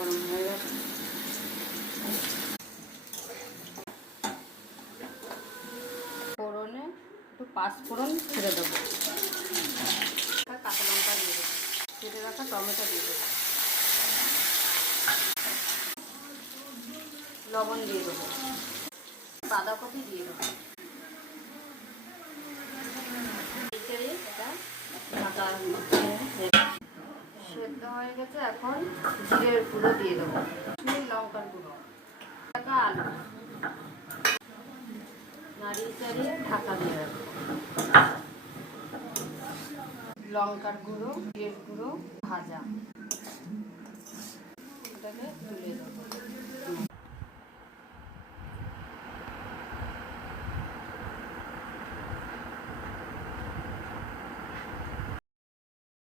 গরম হয়ে গেছে। ফোড়নে একটু পাঁচফোড়ন ছেড়ে দেবো, কাঁচা লঙ্কা দিয়ে দেবো, কেটে রাখা টমেটো দিয়ে দেবো, লবণ দিয়ে দেবো, বাঁধাকপি দিয়ে দেবো। এটা ঢাকা সেদ্ধ হয়ে গেছে। এখন জিরের গুঁড়ো দিয়ে দেবো, লঙ্কার গুঁড়ো, আলু নাড়িয়ে চাড়িয়ে ঢাকা দিয়ে রাখবো। লঙ্কার গুঁড়ো, জিরের গুঁড়ো ভাজা, এটাকে তুলে দেবো।